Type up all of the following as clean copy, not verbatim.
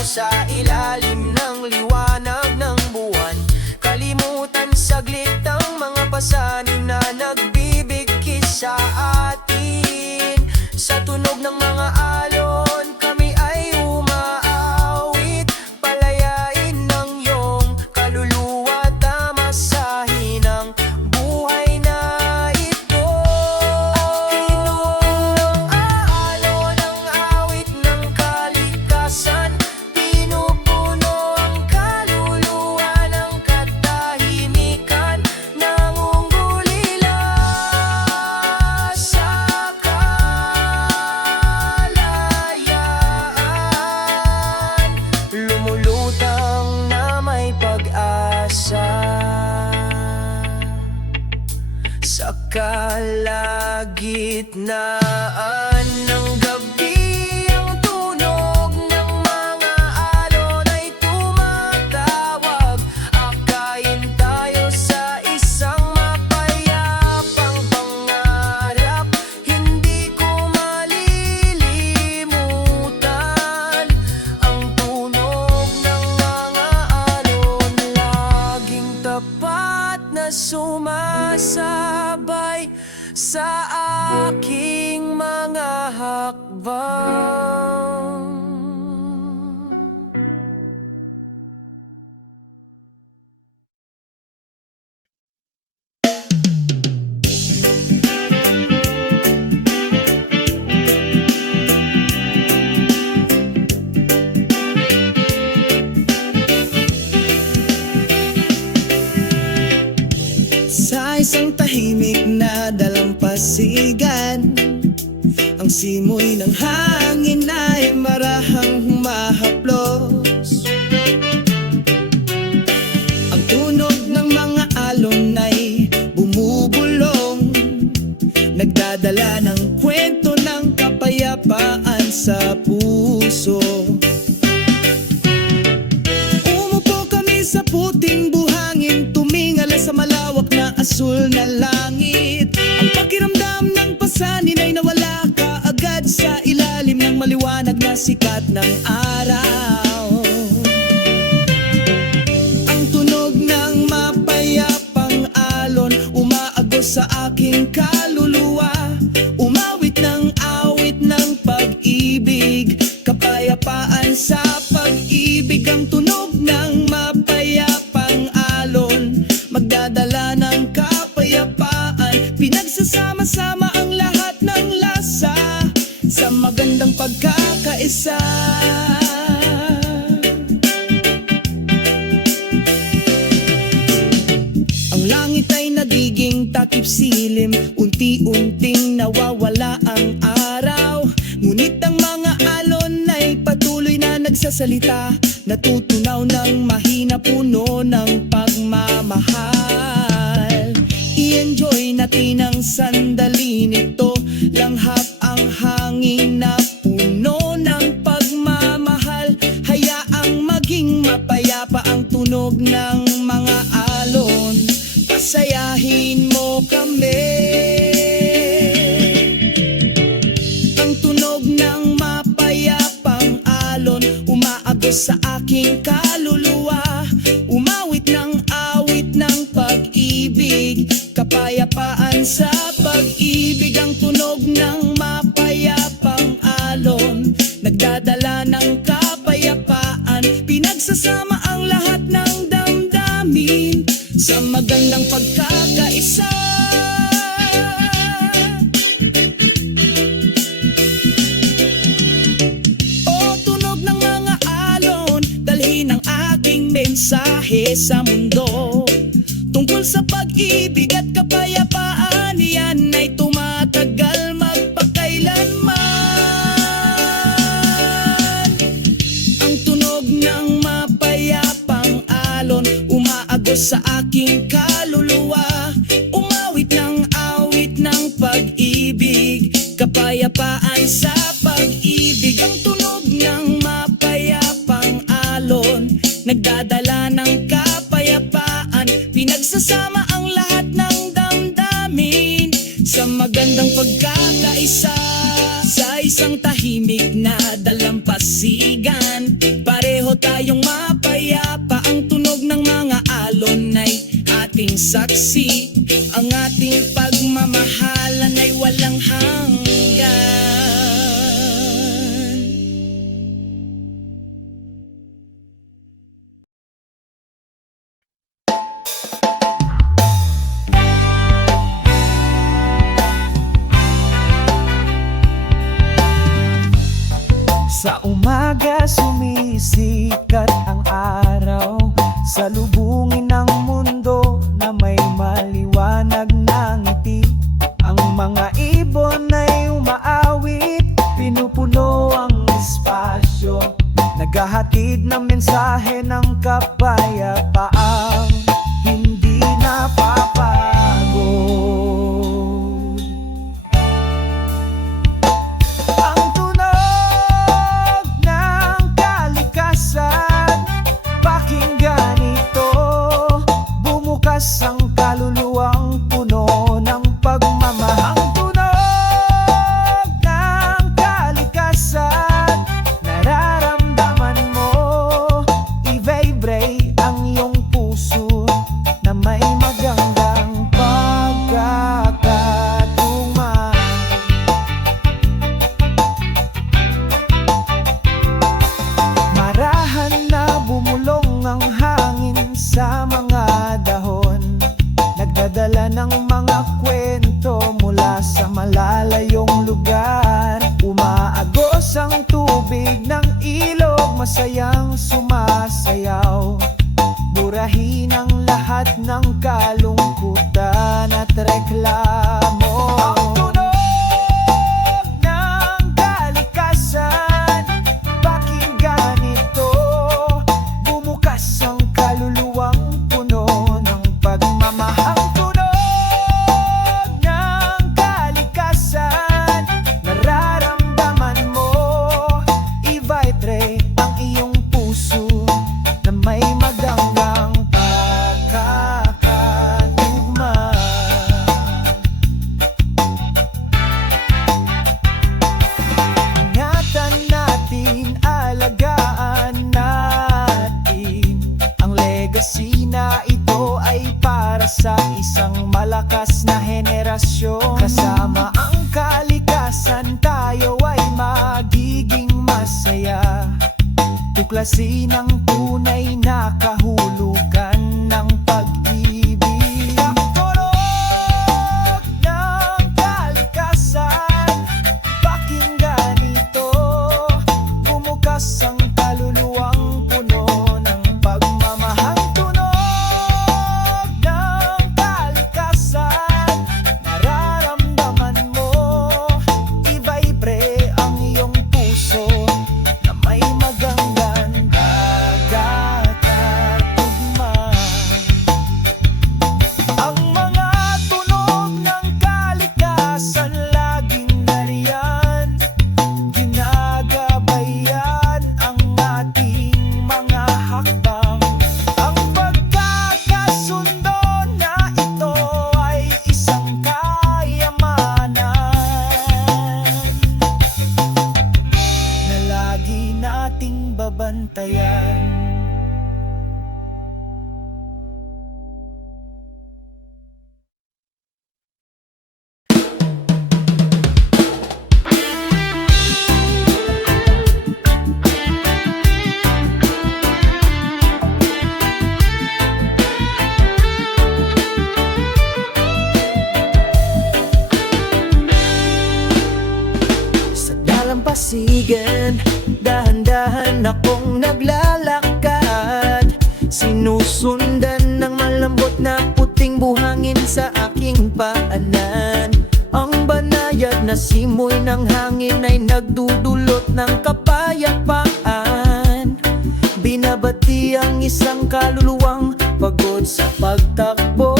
sa ilalim ng liwanag ng buwan. Kalimutan saglit ang mga pasanin na nagbibigkis sa atin. Sa tunog ng mga alon, kami ay umaawit. Palayain ng iyong kaluluwa, tamasahin ang buhay na ito. Tinog ng alon, ang awit ng kalikasan. Pinupuno ang kaluluwa ng katahimikan. Nangungulila sa kalayaan, lumulutang na may pag-asa. Sa kalagitnaan ng gabi, ang tunog ng mga alon ay tumatawag. Akayin tayo sa isang mapayapang pangarap. Hindi ko malilimutan ang tunog ng mga alon. Laging tapat na sumasabay sa aking mga hakbang. Sa isang tahimik na dalampasigan, ang simoy ng hangin ay marahang humahaplos. Ang tunog ng mga alon ay bumubulong, nagdadala ng kwento ng kapayapaan sa puso. Umupo kami sa puting buhangin, tumingala sa malawak na asul na langit. Ang pakiramdam ng pasanin ay nawala kaagad sa ilalim ng maliwanag na sikat ng araw. Ang tunog ng mapayapang alon umaagos sa aking kaluluwa. Umawit ng awit ng pag-ibig, kapayapaan sa pag-ibig. Ang tunog ng mapayapang alon magdadala ng kapayapaan. Pinagsasama-sama ang lahat ng lasa sa magandang pagkakaisa. Ang langit ay nagiging takip silim, unti-unting nawawala ang araw. Ngunit ang mga alon ay patuloy na nagsasalita, natutunaw ng mahina, puno ng pagmamahal. I-enjoy natin ang sandali nito, langhap ang hangin na puno ng pagmamahal. Hayaang maging mapayapa ang tunog ng mga alon, pasayahin mo kami. Ang tunog ng mapayapang alon umaagos sa aking kaluluwa. Umawit ng awit ng pag-ibig, kapayapaan sa pag-ibig. Ang tunog ng mapayapang alon nagdadala ng kapayapaan. Pinagsasama ang lahat ng damdamin sa magandang pagkakaisa. O tunog ng mga alon, dalhin ang aking mensahe sa mundo tungkol sa pag-ibig at kapayapaan. Yan ay tumatagal magpakailanman. Ang tunog ng mapayapang alon umaagos sa aking kaluluwa. Umawit ng awit ng pag-ibig, kapayapaan sa pag-ibig. Ang tunog ng mapayapang alon nagdadala ng kapayapaan. Pinagsasama ang lahat ng damdamin sa magandang pagkakaisa. Sa isang tahimik na dalampasigan, pareho tayong mapayapa. Ang tunog ng mga alon ay ating saksi. Ang ating pagmamahalan ay walang hanggan. Sa umaga sumisikat ang araw, salubungin ng mundo na may maliwanag na ngiti. Ang mga ibon ay umaawit, pinupuno ang espasyo, naghahatid ng mensahe ng kapayapaang hindi napapagod. Ang tunog ng kalikasan, pakinggan ito. Bumukas ang kaluluwang puno ng pagmamahal. Ang tunog ng kalikasan, nararamdaman mo. I-vibrate ang iyong puso na may magandang pagkakatugma. Marahan na bumulong ang hangin sa mga dahon, nagdadala ng mga kwento mula sa malalayong lugar. Umaagos ang tubig ng ilog, masayang sumasayaw, burahin ang lahat ng kalungkutan at reklamo. Ang tunog ng kalikasan, pakinggan ito. Bumukas ang kaluluwang puno ng pagmamahal. Ang tunog ng kalikasan, nararamdaman mo. I-vibrate ang iyong puso na may magandang pagkakatugma. Ingatan natin, alagaan natin ang legacy na ito ay para sa isang malakas na henerasyon. Kasama ang kalikasan, tayo ay magiging masaya. Tuklasin ang tunay na kahulugan ng pag-ibig. Ang tunog ng kalikasan, pakinggan ito. Bumukas ang kaluluwang puno ng pagmamahal. Ang tunog ng kalikasan, nararamdaman mo. I-vibrate ang iyong puso na may magandang pagkakatugma. Ang mga tunog ng kalikasan laging nariyan, ginagabayan ang ating mga hakbang. Ang pagkakasundo na ito ay isang kayamanan na lagi nating babantayan. Sa dalampasigan, dahan-dahan akong naglalakad, sinusundan ng malambot na puting buhangin sa aking paanan. Ang banayad na simoy ng hangin ay nagdudulot ng kapayapaan. Binabati ang isang kaluluwang pagod sa pagtakbo.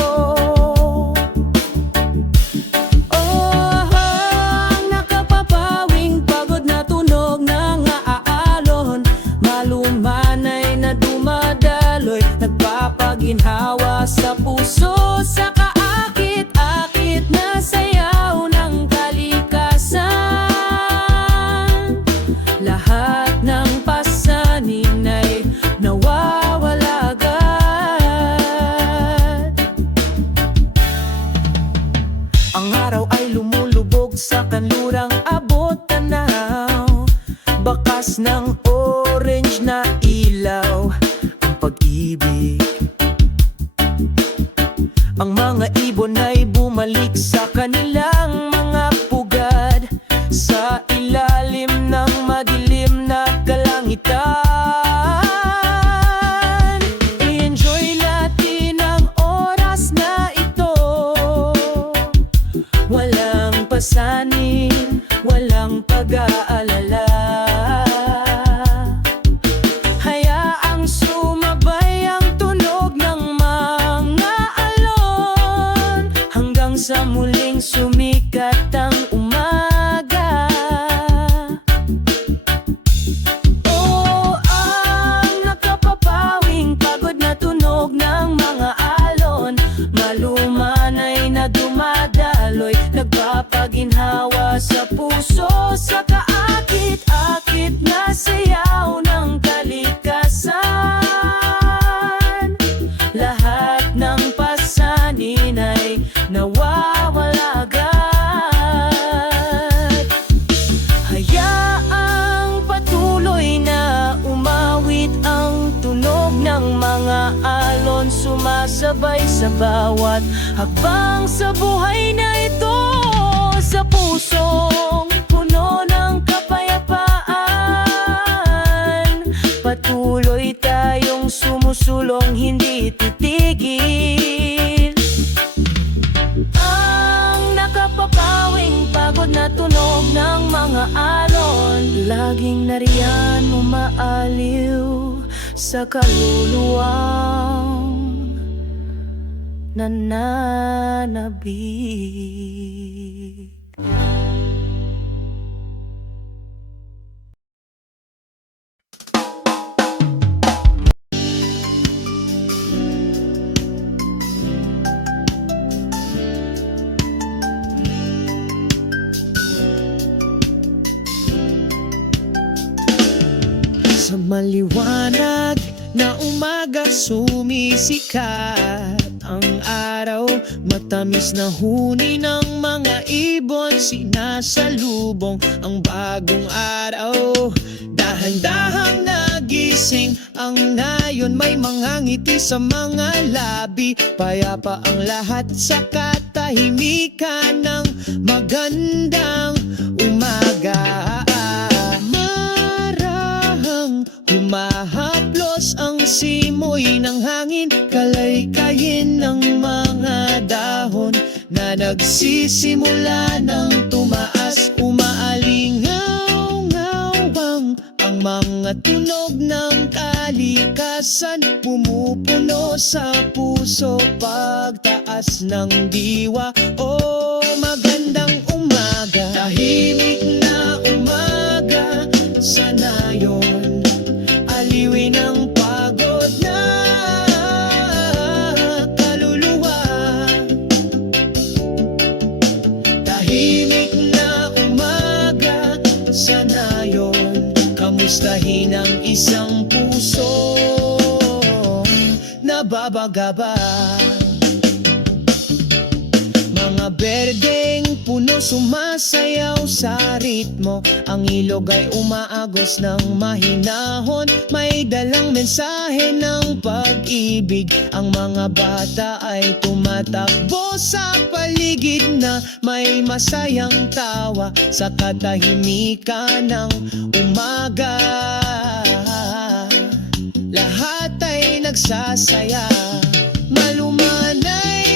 Ang nakapapawing pagod na tunog ng aalon, malumanay na dumadaloy, nagpapaginhawa sa puso, sa kaakit-akit na sayaw ng kalikasan. Lahat ng pasanin ay orange na ilaw ang pag-ibig. Ang mga ibon ay bumalik sa kanilang mga pugad sa ilalim ng madilim na kalangitan. Enjoy natin ang oras na ito. Walang pasanin, walang pag-aalala. Hayaang sumabay ang tunog ng mga alon hanggang sa muling sumikat ang umaga. Oh, ang nakapapawing pagod na tunog ng mga alon, maluman ay na dumadaloy, nagpapaginhawa sa puso, sa kaakit-akit na sayaw ng kalikasan. Lahat ng pasanin ay nawawala agad. Hayaang patuloy na umawit ang tunog ng mga alon, sumasabay sa bawat hakbang sa buhay na ito. Sa pusong puno ng kapayapaan, patuloy tayong sumusulong, hindi titigil. Ang nakapapawing pagod na tunog ng mga alon, laging nariyan umaaliw sa kaluluwang nananabik. Sa maliwanag na umaga sumisikat ang araw, matamis na huni ng mga ibon, sinasalubong ang bagong araw. Dahan-dahang nagising ang nayon, may mga ngiti sa mga labi, payapa ang lahat sa katahimikan ng magandang umaga. Humahaplos ang simoy ng hangin, kalaykayin ng mga dahon na nagsisimula ng tumaas. Umaalingaw-ngawang ang mga tunog ng kalikasan, pumupuno sa puso pagtaas ng diwa. Oh, magandang umaga, tahimik na umaga sa nayon, aliwin ang pagod na kaluluwa. Tahimik na umaga sa nayon, kamustahin ang isang puso nababagaba. Mga berdeng puno sumasayaw sa ritmo, ang ilog ay umaagos ng mahinahon, may dalang mensahe ng pag-ibig. Ang mga bata ay tumatakbo sa paligid na may masayang tawa sa katahimikan ng umaga. Lahat ay nagsasaya, maluman ay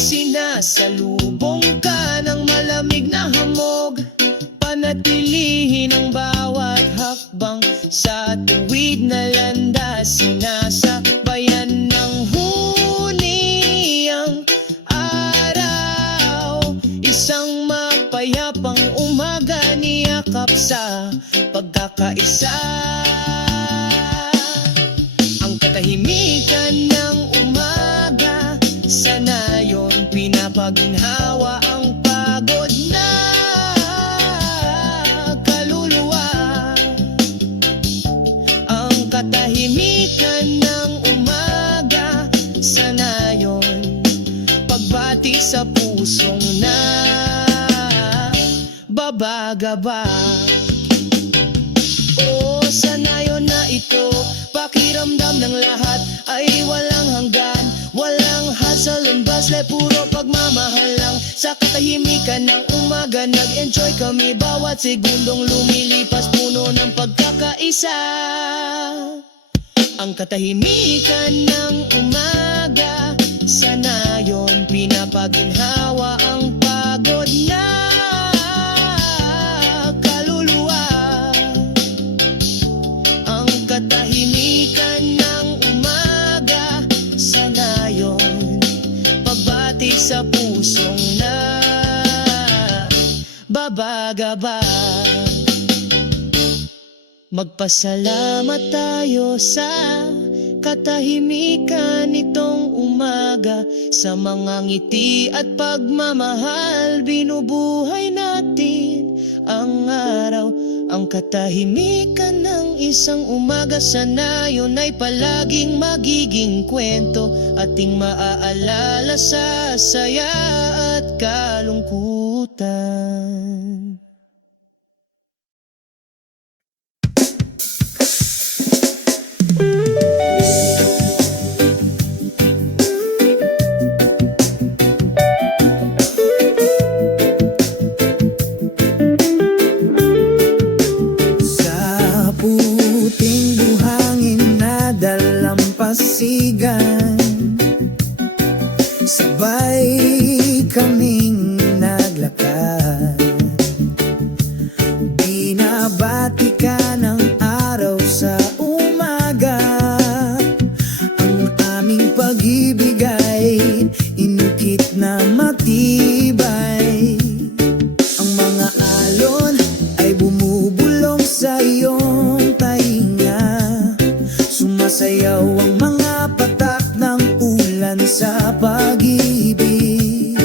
sinasalubong ka ng malamig na hamog. Panatilihin ang bawat hakbang sa tuwid na landas, sinasabayan ng huni ang araw. Isang mapayapang umaga, niyakap sa pagkakaisa. Ang katahimikan ng umaga sa nayon, pinapaginhawa ang pagod na kaluluwa. Ang katahimikan ng umaga sa nayon, pagbati sa pusong na babagaba. O sa nayon na ito, ang lahat ay walang hanggan. Walang hassle and bustle, puro pagmamahal lang. Sa katahimikan ng umaga, nag-enjoy kami. Bawat segundong lumilipas, puno ng pagkakaisa. Ang katahimikan ng umaga, sana yon pinapaginhawa ang pagod na kaluluwa. Ang katahimikan ng umaga, sana yon pagbati sa pusong na babagabag. Magpasalamat tayo sa katahimikan nitong umaga. Sa mga ngiti at pagmamahal, binubuhay natin ang araw. Ang katahimikan ng isang umaga, sana yun ay palaging magiging kwento. Ating maaalala sa saya at kalungkutan. Pasigan, sabay kaming naglakad. Binabati ka ng araw sa umaga. Ang aming pag-ibig ay inukit na matibay. Ang mga alon ay bumubulong sa iyong tainga. Sumasayaw ang mga patak ng ulan sa pag-ibig.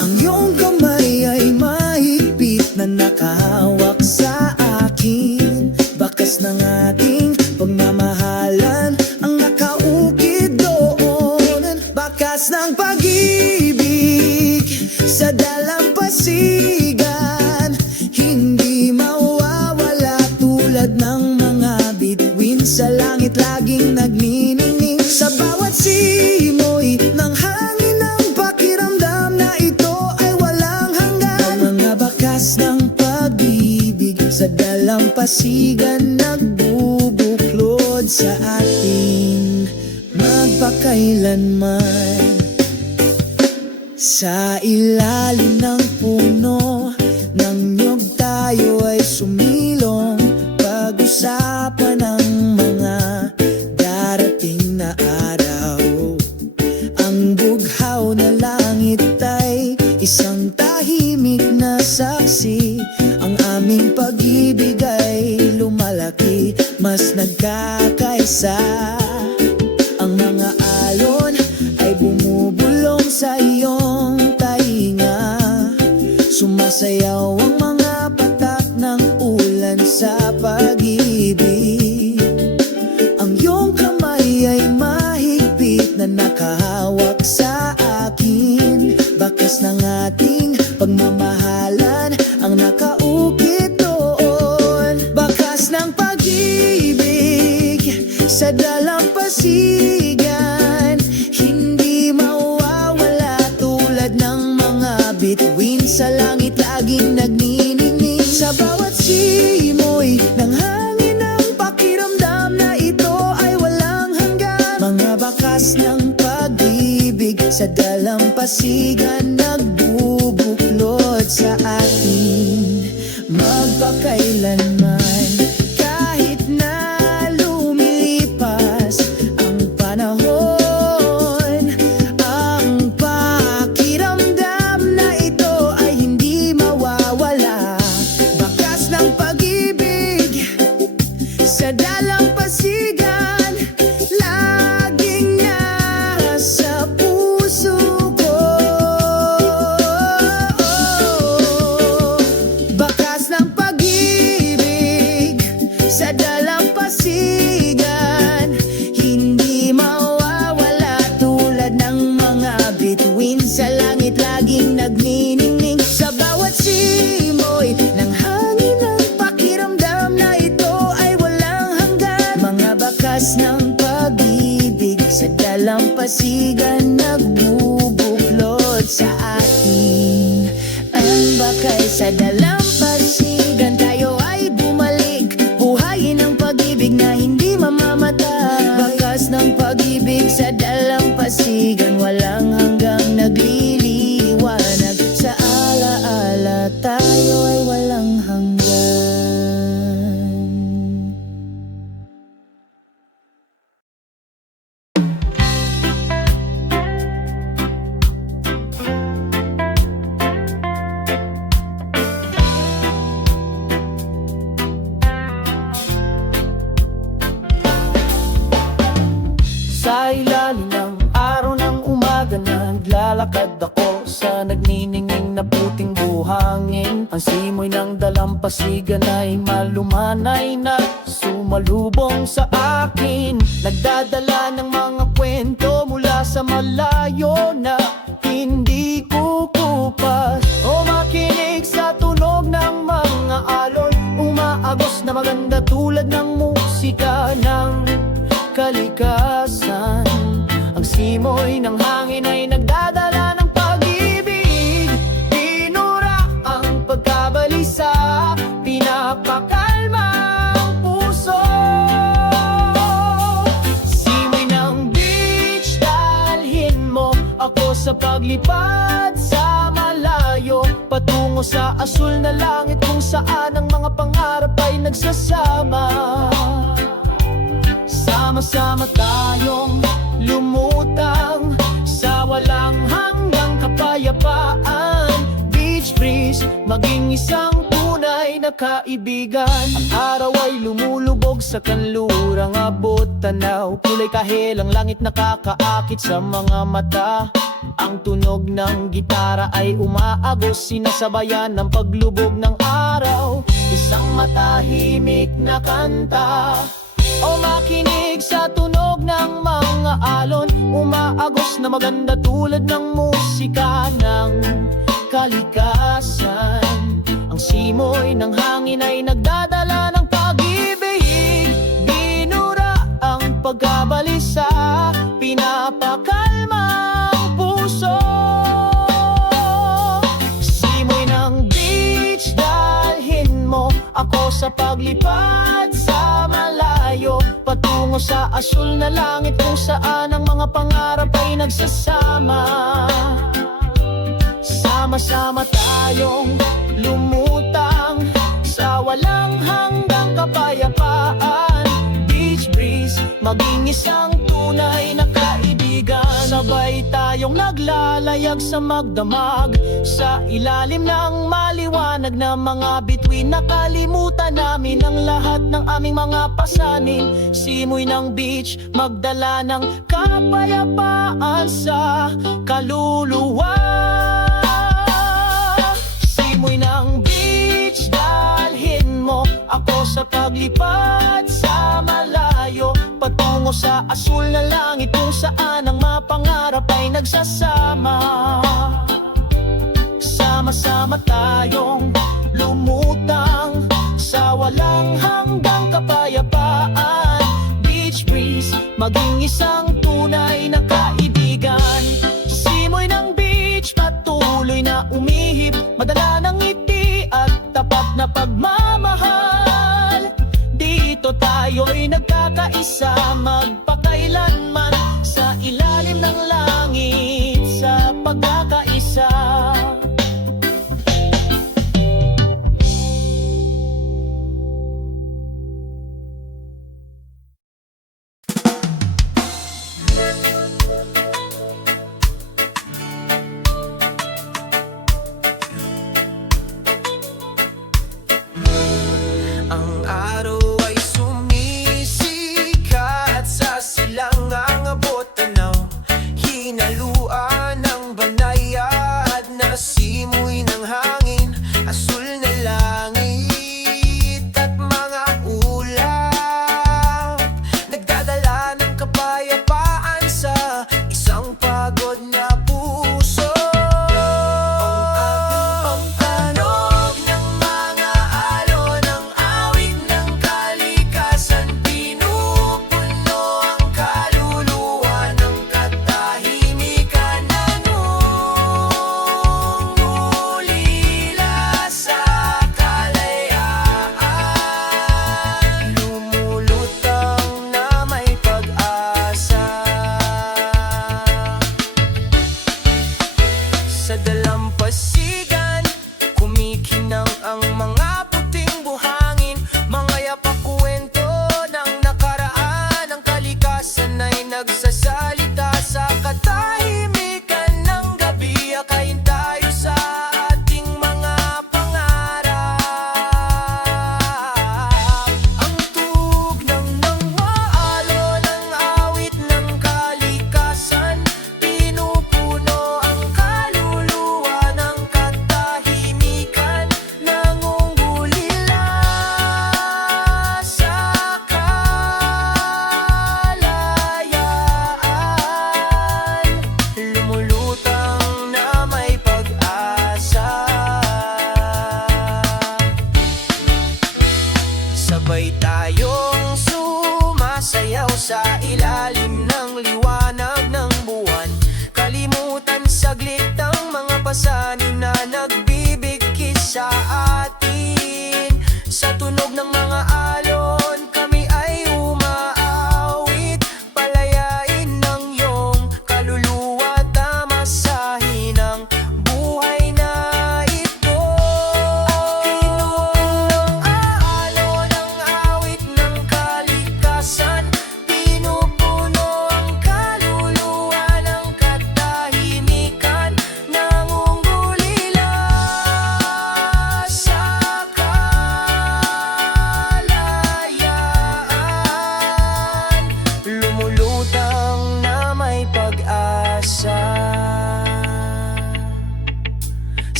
Ang iyong kamay ay mahigpit na nakahawak sa akin. Bakas ng ating pagmamahalan ang nakaukit doon. Bakas ng pag-ibig sa dalampasigan, hindi mawawala tulad ng mga bituin sa langit laging nagniningning. Sa bawat simoy ng hangin ng pakiramdam na ito ay walang hanggan. Ang mga bakas ng pag-ibig sa dalampasigan nagbubuklod sa ating magpakailanman. Sa ilalim ng puno ng niyog tayo ay sumilong, pag-usapan ng mga darating na araw. Ang bughaw na langit ay isang tahimik na saksi. Ang aming pag-ibig ay lumalaki, mas nagkakaisa. Ang mga alon ay bumubulong sa iyong tainga. Sumasayaw ang mga patak ng ulan sa pag-ibig. Ang iyong kamay ay mahigpit na nakahawak sa akin. Bakas ng ating pagmamahalan ang nakaukit doon. Bakas ng pag-ibig sa dalampasigan, hindi mawawala tulad ng mga bituin sa langit laging nagniningning. Sa bawat simoy ng hangin ng pakiramdam na ito ay walang hanggan. Mga bakas ng pag-ibig sa dalampasigan nagbubuklod sa atin magpakailanman. Kahit na lumilipas ang panahon, ang pakiramdam na ito ay hindi mawawala. Bakas ng pag-ibig sa dalampasigan laging nasa puso ko. Bakas ng pag-ibig sa dalampasigan, hindi mawawala tulad ng mga bituin sa langit laging nagniningning. Sa bawat simoy ng hangin ng pakiramdam na ito ay walang hanggan. Mga bakas ng pag dalampasigan nagbubuklod sa atin. Ang bakal sa dalampasigan, tayo ay bumalik. Buhayin ang pag-ibig na hindi mamamatay. Bakas ng pag-ibig sa dalampasigan, walang hanggang nagliliwanag. Sa alaala tayo ay walang hanggan. Sa ilalim ng araw ng umaga, naglalakad ako sa nagniningning na puting buhangin. Ang simoy ng dalampasigan ay malumanay na sumalubong sa akin. Nagdadala ng mga kwento mula sa malayo na hindi kukupas. O makinig sa tunog ng mga alon, umaagos na maganda tulad ng musika ng kalikasan. Ang simoy ng hangin ay nagdadala ng pag-ibig. Pinura ang pagkabalisa, pinapakalma ang puso. Simoy ng beach, dalhin mo ako sa paglipad sa malayo, patungo sa asul na langit kung saan ang mga pangarap ay nagsasama. Sama-sama tayong lumutang sa walang hanggang kapayapaan. Beach breeze, maging isang tunay na kaibigan. Ang araw ay lumulubog sa kanlurang abot tanaw. Kulay kahel ang langit, nakakaakit sa mga mata. Ang tunog ng gitara ay umaagos, sinasabayan ng paglubog ng araw. Isang matahimik na kanta. O makinig sa tunog ng mga alon, umaagos na maganda tulad ng musika ng kalikasan. Ang simoy ng hangin ay nagdadala ng pag-ibig. Binura ang pagkabalisa, pinapakalma ang puso. Simoy ng beach, dalhin mo ako sa paglipad sa malayo, patungo sa asul na langit kung saan ang mga pangarap ay nagsasama. Sama-sama tayong lumutang sa walang hanggang kapayapaan. Beach breeze, maging isang tunay na kaibigan. Sabay tayong naglalayag sa magdamag, sa ilalim ng maliwanag na mga bituin. Nakalimutan namin ang lahat ng aming mga pasanin. Simoy ng beach, magdala ng kapayapaan sa kaluluwa. Simoy ng beach, dalhin mo ako sa paglipad sa malayo, patungo sa asul na langit kung saan ang mga pangarap ay nagsasama. Sama-sama tayong lumutang sa walang hanggang kapayapaan. Beach breeze, maging isang tunay na kaibigan. Simoy ng beach, patuloy na umihip, madala ng ngiti at tapat na pagmamahal. Dito tayo'y nagkakaisa, magpakailanman sa ilalim ng langit, sa pagkakaisa. Ang araw ay sumisikat sa silangang abot tanaw. Hinalo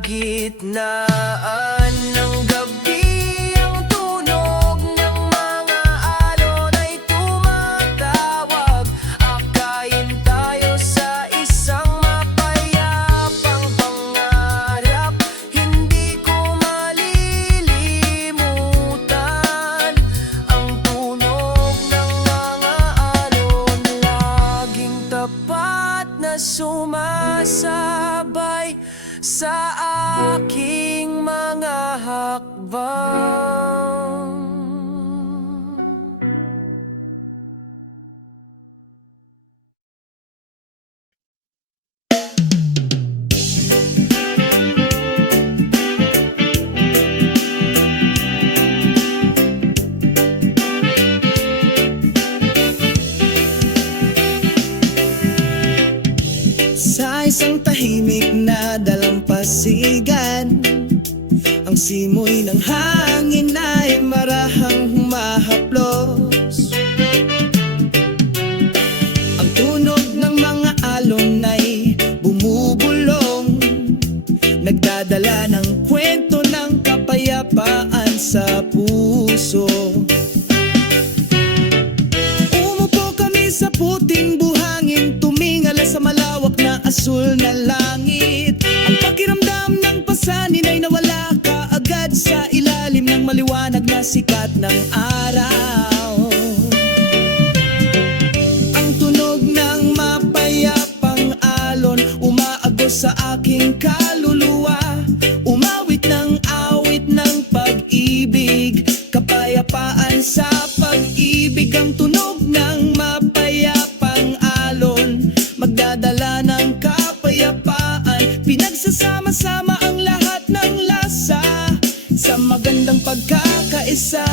gitnaan ng gabi, ang tunog ng mga alon ay tumatawag. Akayin tayo sa isang mapayapang pangarap, hindi ko malilimutan ang tunog ng mga alon, laging tapat na sumasabay sa aking mga hakbang. Sa isang tahimik na dalampasigan, ang simoy ng hangin ay marahang humahaplos. Ang tunog ng mga alon ay bumubulong, nagdadala ng kwento ng kapayapaan sa puso. Umupo kami sa puting buhangin, tumingala sa malawak na asul na langit. Ang pakiramdam ng pasanin ay nawala kaagad sa ilalim ng maliwanag na sikat ng araw. Ang tunog ng mapayapang alon umaagos sa aking kaluluwa, umawit ng awit ng pag-ibig, kapayapaan sa pag-ibig. Ang tunog ng mapayapang alon magdadala ng kapayapaan, pinagsasama-sama ang lahat ng lasa sa magandang pagkakaisa.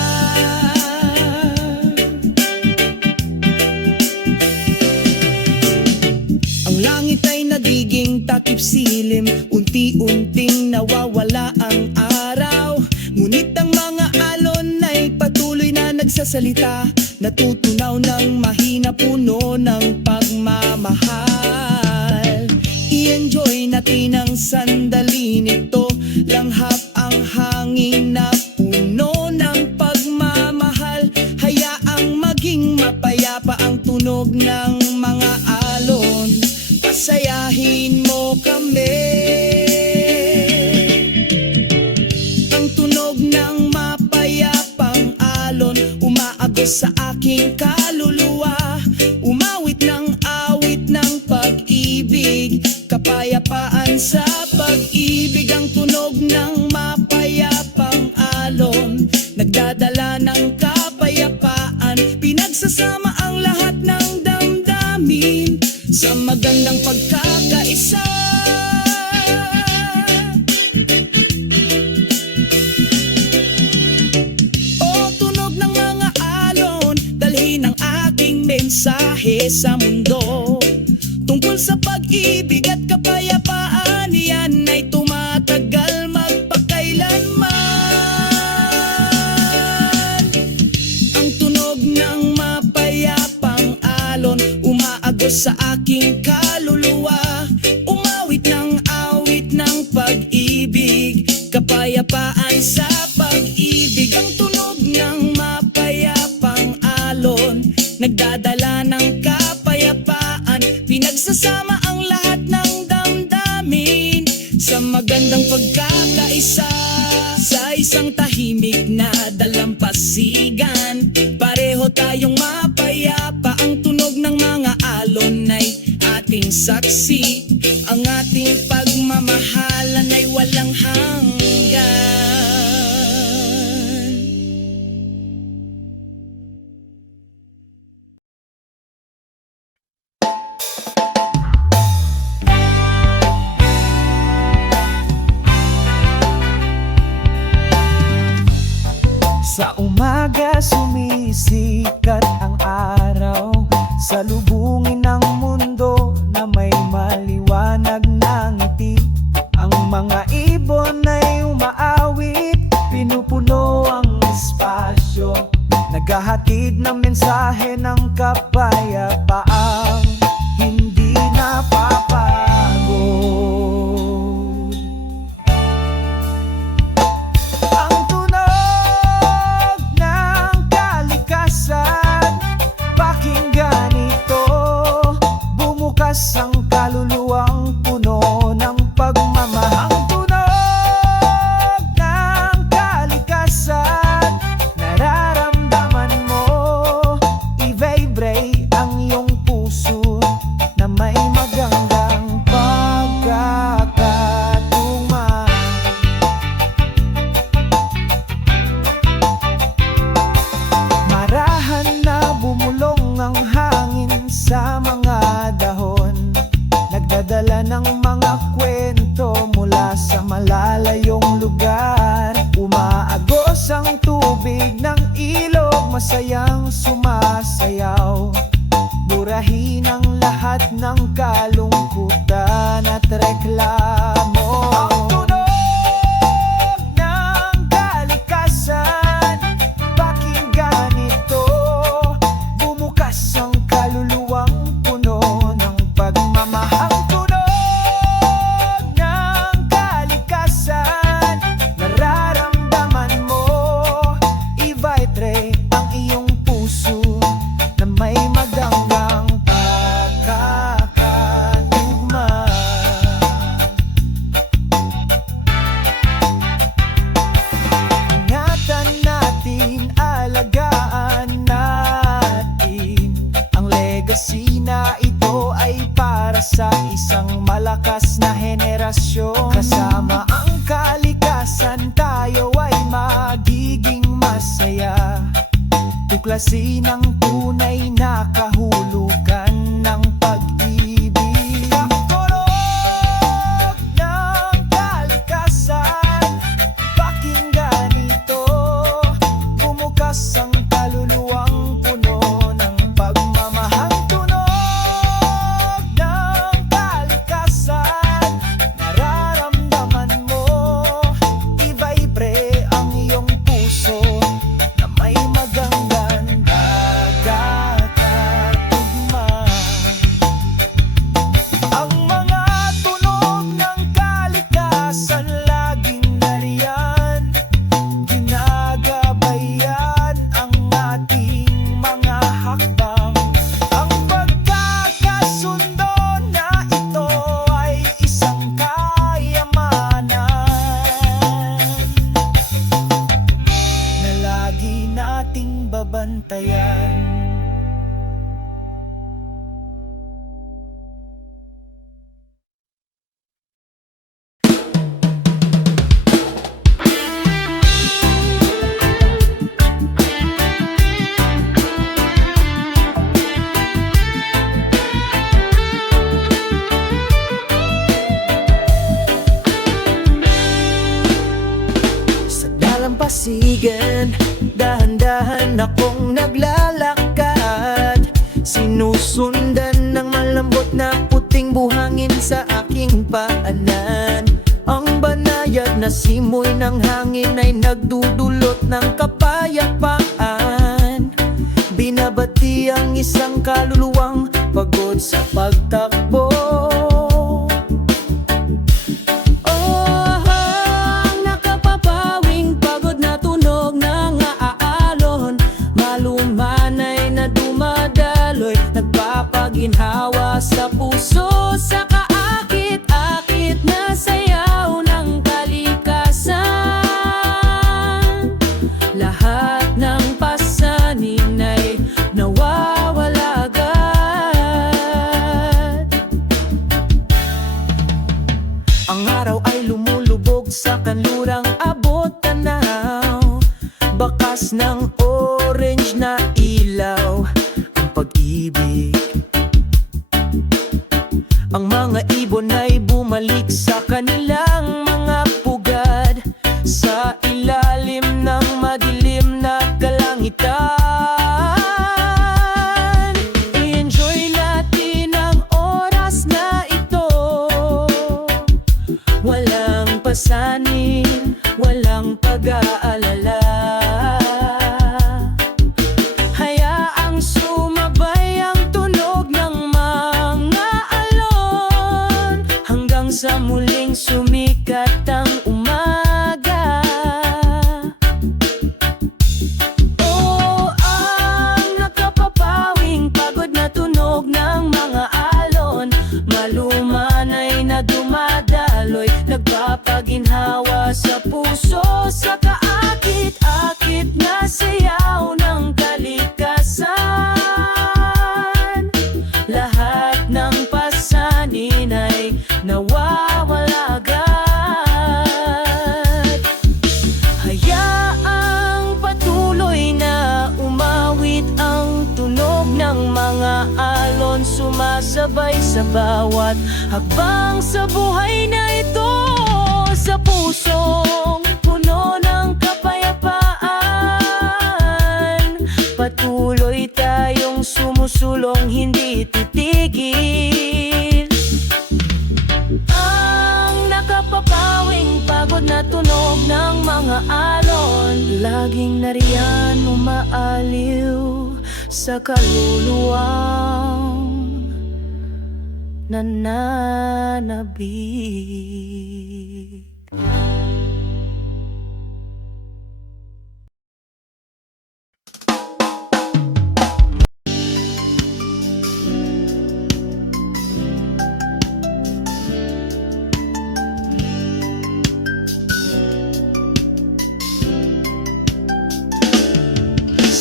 Ang langit ay nagiging takip silim, unti-unting nawawala ang araw. Ngunit ang mga alon ay patuloy na nagsasalita, natutunaw ng mahina, puno ng pagmamahal. I-enjoy natin ang sandali nito, langhap ang hangin na puno ng pagmamahal. Hayaang maging mapayapa ang tunog ng mga alon, pasayahin mo kami. Ang tunog ng mapayapang alon umaagos sa aking kaluluwa, umawit ng awit ng pag-ibig, kapayapaan sa pag-ibig. Ang tunog ng mapayapang alon nagdadala ng kapayapaan, pinagsasama ang lahat ng damdamin sa magandang pagkakaisa. Mensahe sa mundo tungkol sa pag-ibig at kapayapaan, yan ay tumatagal magpakailanman. Ang tunog ng mapayapang alon umaagos sa aking kaluluwa, umawit ng awit ng pag-ibig, kapayapaan sa pag-ibig. Ang tunog ng mapayapang alon nagdadala ng kapayapaan, pinagsasama ang lahat ng damdamin sa magandang pagkakaisa. Sa isang tahimik na dalampasigan, pareho tayong mapayapa. Ang tunog ng mga alon ay ating saksi, ang ating pagmamahalan ay walang hanggan. Sa umaga sumisikat ang araw, salubungin ng mundo na may maliwanag na ngiti. Ang mga ibon ay umaawit, pinupuno ang espasyo, naghahatid ng mensahe ng kapayapaang hindi napapagod. masayang sumasayaw. Burahin ang lahat ng kalungkutan at reklamo. Ang tunog ng kalikasan, pakinggan ito. Bumukas ang kaluluwang puno ng pagmamahal. Ang tunog ng kalikasan, nararamdaman mo. I-vibrate ang iyong puso na may magandang pagkakatugma. Ingatan natin, alagaan natin ang legacy na ito ay para sa isang malakas na henerasyon. Kasama ang kalikasan, tayo ay magiging masaya. Tuklasin ang tunay na kahulugan ng pag-ibig. Ang tunog ng kalikasan, pakinggan ito. Bumukas ang kaluluwang puno ng pagmamahal. Ang tunog ng kalikasan, nararamdaman mo. I-vibrate ang iyong puso na may magandang pagkakatugma. Ang mga tunog ng kalikasan laging nariyan, ginagabayan ang ating mga hakbang. Ang pagkakasundo na ito ay isang kayamanan na lagi nating babantayan. Sa dalampasigan, dahan-dahan akong naglalakad. Sinusundan ng malambot na puting buhangin sa aking paanan. Ang banayad na simoy ng hangin ay nagdudulot ng kapayapaan. Binabati ang isang kaluluwang pagod sa pagtakbo. Ang nakapapawing pagod na tunog ng aalon, malumanay na dumadaloy, nagpapaginhawa sa puso, sa kaakit-akit na sayaw ng kalikasan. Lahat ng pasanin ay nawawala agad. Ang araw ay lumulubog sa kanlurang abot tanaw. Bakas ng orange na ilaw, ang pag-ibig. Ang mga ibon ay bumalik sa kanilang mga pugad, sa ilalim ng madilim na kalangitan. I-enjoy natin ang oras na ito. Walang pasanin, walang pag-aalala. Hayaang sumabay ang tunog ng mga alon, hanggang sa muling sumikat ang umaga. Ang nakapapawing pagod na tunog ng mga alon, malumanay na dumadaloy, nagpapaginhawa sa puso, sa kaakit-akit na sayaw ng kalikasan. Lahat ng pasanin ay nawawala agad. Hayaang patuloy na umawit ang tunog ng mga alon, sumasabay sa bawat hakbang sa buhay na ito. Sa pusong puno ng kapayapaan, laging nariyan umaaliw sa kaluluwang nananabik.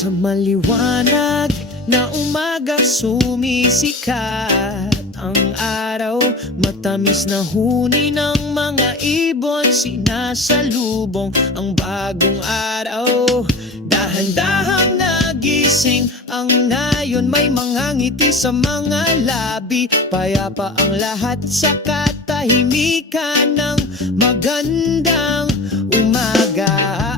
Sa maliwanag na umaga sumisikat ang araw, matamis na huni ng mga ibon, sinasalubong ang bagong araw. Dahan-dahang nagising ang nayon, may mga ngiti sa mga labi, payapa ang lahat sa katahimikan ng magandang umaga.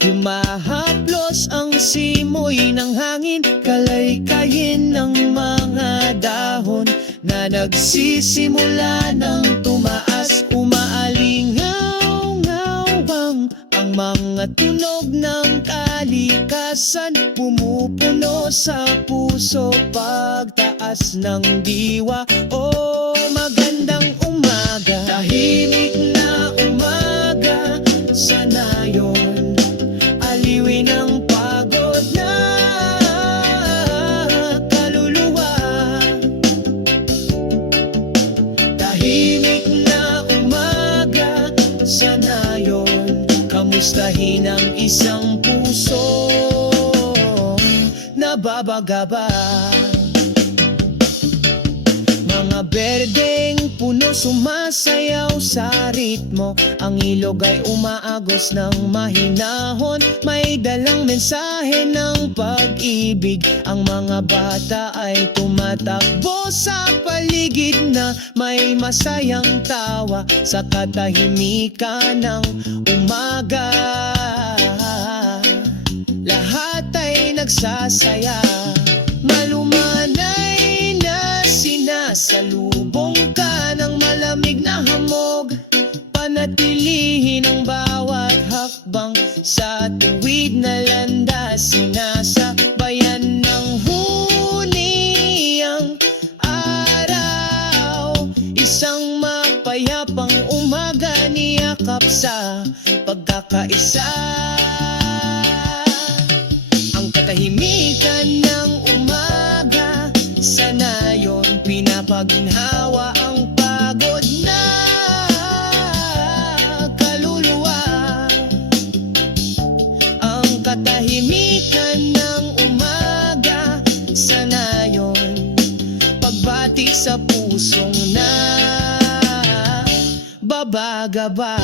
Humahaplos ang simoy ng hangin, kalaykayin ng mga dahon na nagsisimula ng tumaas. Umaalingaw-ngawang ang mga tunog ng kalikasan, pumupuno sa puso pagtaas ng diwa. Oh, magandang umaga, tahimik na umaga sa nayon, aliwin ang pagod na kaluluwa. Tahimik na umaga sa nayon, kamustahin ang isang puso nababagaba. Mga berdeng puno sumasayaw sa ritmo, ang ilog ay umaagos ng mahinahon, may dalang mensahe ng pag-ibig. Ang mga bata ay tumatakbo sa paligid na may masayang tawa sa katahimikan ng umaga. Lahat ay nagsasaya, malumanay na sinasalubong ka ng malamig na hamog. Panatilihin ang bawat hakbang sa tuwid na landas, sinasabayan ng huni ang araw. Isang mapayapang umaga, niyakap sa pagkakaisa. Ang katahimikan ng umaga sa nayon, pinapaginhawa ang pagod na kaluluwa. Ang katahimikan ng umaga sa nayon, pagbati sa pusong na babagaba.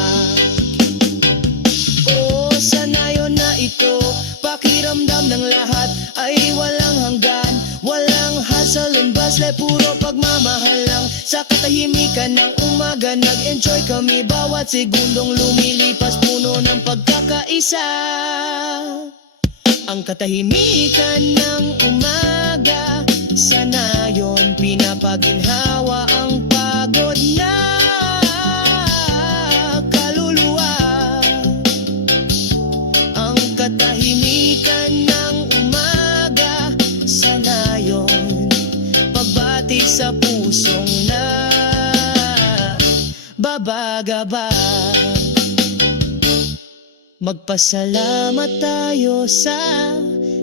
O sa nayon na ito, pakiramdam ng lahat ay walang hanggan, walang hassle and bustle, puro pagmamahal lang. Sa katahimikan ng umaga, nag-enjoy kami bawat segundong lumilipas, puno ng pagkakaisa. Ang katahimikan ng umaga sa nayon, pinapaginhawa ang pagod na kaluluwa. Ang katahimikan ng umaga sa nayon, pagbati sa pusong na babagaba. Magpasalamat tayo sa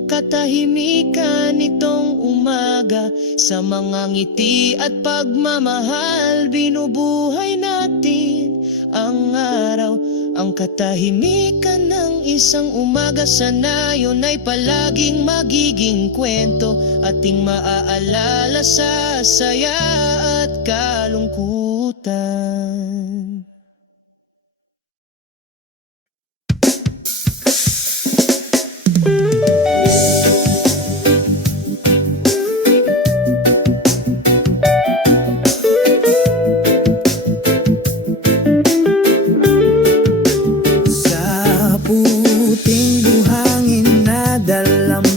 katahimikan nitong umaga, sa mga ngiti at pagmamahal, binubuhay natin ang araw. Ang katahimikan ng isang umaga sa nayon ay palaging magiging kwento, ating maaalala sa saya at kalungkutan.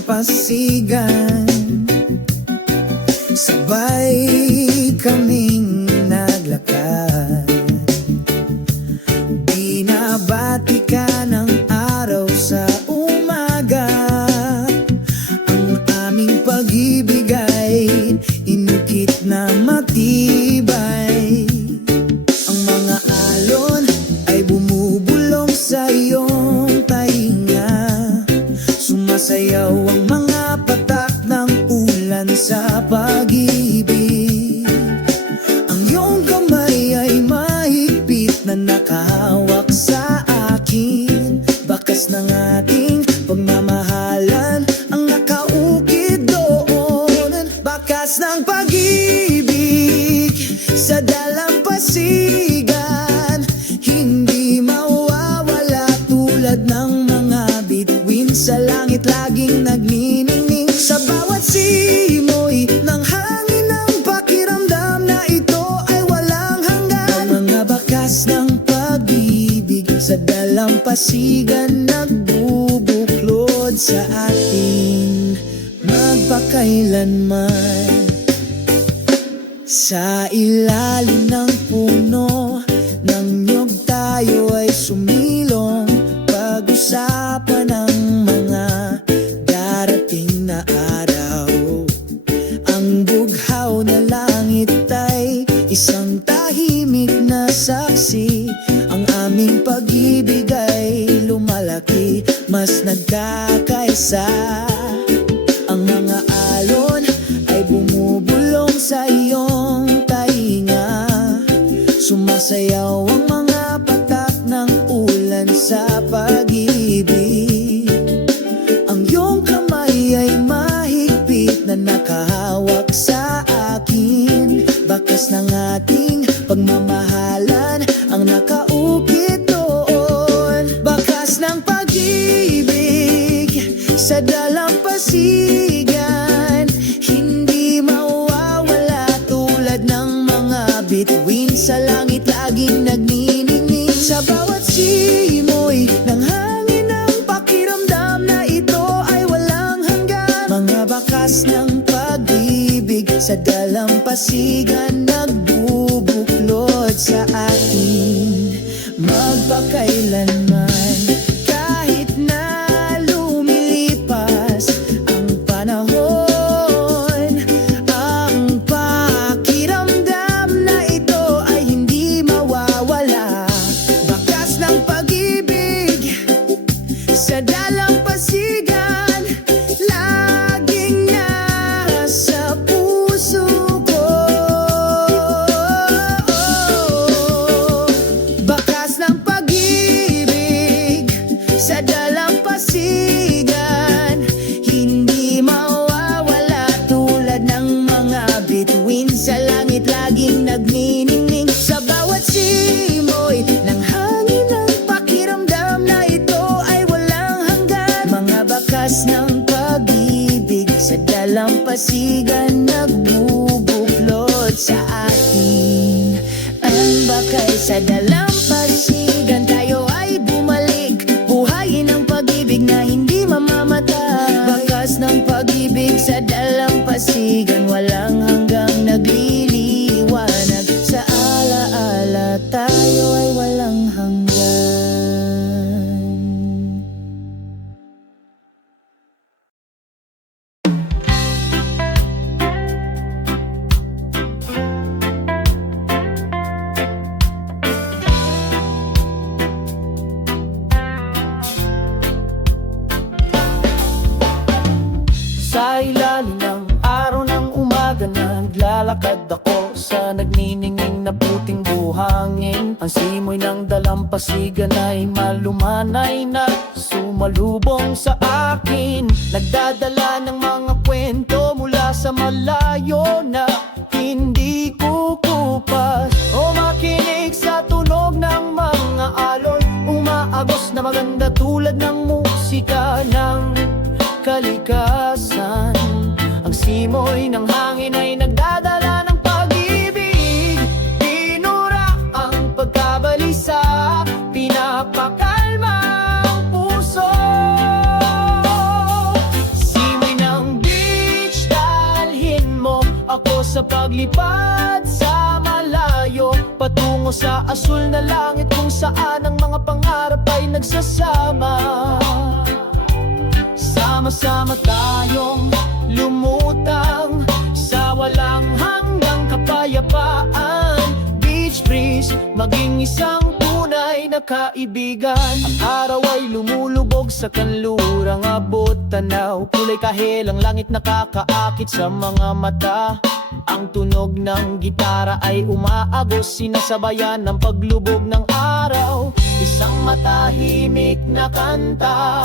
Pasigan, sabay kaming naglakad. Sumasayaw ang mga patak ng ulan sa pag-ibig. Ang iyong kamay ay mahigpit na nakahawak sa akin. Bakas ng ating pagmamahalan ang nakaukit doon. Bakas ng pag-ibig sa dalampasigan, hindi mawawala tulad ng mga bituin sa langit laging nagniningning. Sa bawat simoy ng hangin ng pakiramdam na ito ay walang hanggan. Ang mga bakas ng pag-ibig sa dalampasigan nagbubuklod sa atin magpakailanman. Sa ilalim ng puno ng niyog tayo ay sumilong, pag-usapan ang mga darating na araw. Ang bughaw na langit ay isang tahimik na saksi. Ang aming pag-ibig ay lumalaki, mas nagkakaisa. Ang mga alon ay bumubulong sa iyong tainga. Sumasayaw ang mga patak ng ulan sa pag-ibig. Ang iyong kamay ay mahigpit na nakahawak sa akin. Bakas ng ating pagmamahalan ang nakaukit doon. Bakas ng pag-ibig sa dalampasigan, hindi mawawala tulad ng mga bituin sa langit laging nagniningning. Sa bawat simoy ng hangin ng pakiramdam na ito ay walang hanggan. Mga bakas ng pag-ibig sa dalampasigan nagbubuklod sa atin magpakailanman. Kahit na lumilipas ang panahon, ang pakiramdam na ito ay hindi mawawala. Bakas ng pag-ibig sa dalampasigan laging nasa puso ko. Bakas ng pag-ibig sa dalampasigan, hindi mawawala tulad ng mga bituin sa langit laging nagniningning. Sa bawat simoy ng hangin ng pakiramdam na ito ay walang hanggan. Mga bakas ng pag-ibig sa dalampasigan nagbubuklod sa atin. Ang bakay sa dalampasigan, tayo ay bumalik. Buhayin ang pag-ibig na hindi mamamatay. Bakas ng pag-ibig sa dalampasigan, walang hanggang nagliliwanag. Sa alaala tayo ay walang hanggan. Sa ilalim ng araw ng umaga, naglalakad ako sa nagniningning na puting buhangin. Ang simoy ng dalampasigan ay malumanay na sumalubong sa akin. Nagdadala ng mga kwento mula sa malayo na hindi kukupas. O makinig sa tunog ng mga alon, umaagos na maganda tulad ng musika ng kalikasan. Ang simoy ng hangin ay nagdadala ng pag-ibig. Pinura ang pagkabalisa, pinapakalma ang puso. Simoy ng beach, dalhin mo ako sa paglipad sa malayo, patungo sa asul na langit kung saan ang mga pangarap ay nagsasama. Sama-sama tayong lumutang sa walang hanggang kapayapaan. Beach breeze, maging isang tunay na kaibigan. Ang araw ay lumulubog sa kanlurang abot tanaw, kulay kahel ang langit nakakaakit sa mga mata. Ang tunog ng gitara ay umaagos, sinasabayan ng paglubog ng araw. Isang matahimik na kanta,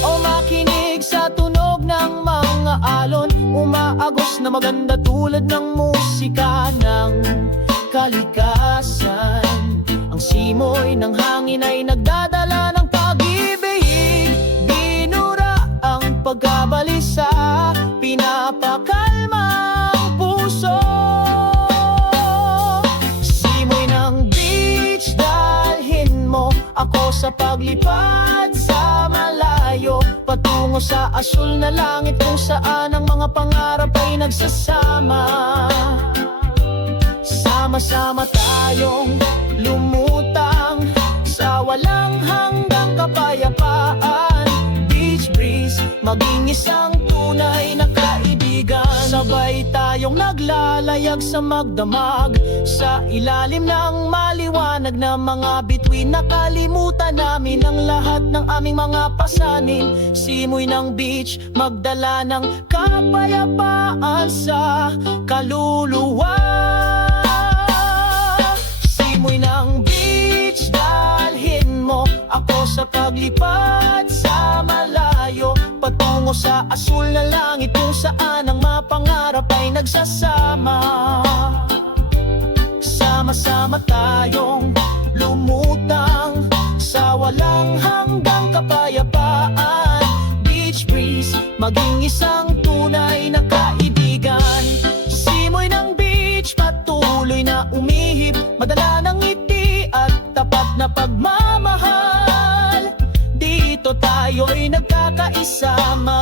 o makinig sa tunog ng mga alon. Umaagos na maganda tulad ng musika ng kalikasan. Ang simoy ng hangin ay nagdadala ng pag-ibig. Binura ang pagkabalisa, pinapakalma ang puso. Simoy ng beach, dalhin mo ako sa paglipad sa malayo, patungo sa asul na langit kung saan ang mga pangarap ay nagsasama. Sama-sama tayong lumutang sa walang hanggang kapayapaan. Beach breeze, maging isang tunay na kaibigan. Sabay tayong naglalayag sa magdamag, sa ilalim ng maliwanag na mga bituin. Nakalimutan namin ang lahat ng aming mga pasanin. Simoy ng beach, magdala ng kapayapaan sa kaluluwa. Simoy ng beach, dalhin mo ako sa paglipad sa malayo, patungo sa asul na langit kung saan ang mapangarap ay nagsasama. Sama-sama tayong lumutang sa walang hanggang kapayapaan. Beach breeze, maging isang tunay na kaibigan. Simoy ng beach, patuloy na umihip, madala ng ngiti at tapat na pagmamahal. Dito tayo'y nagkakaisama,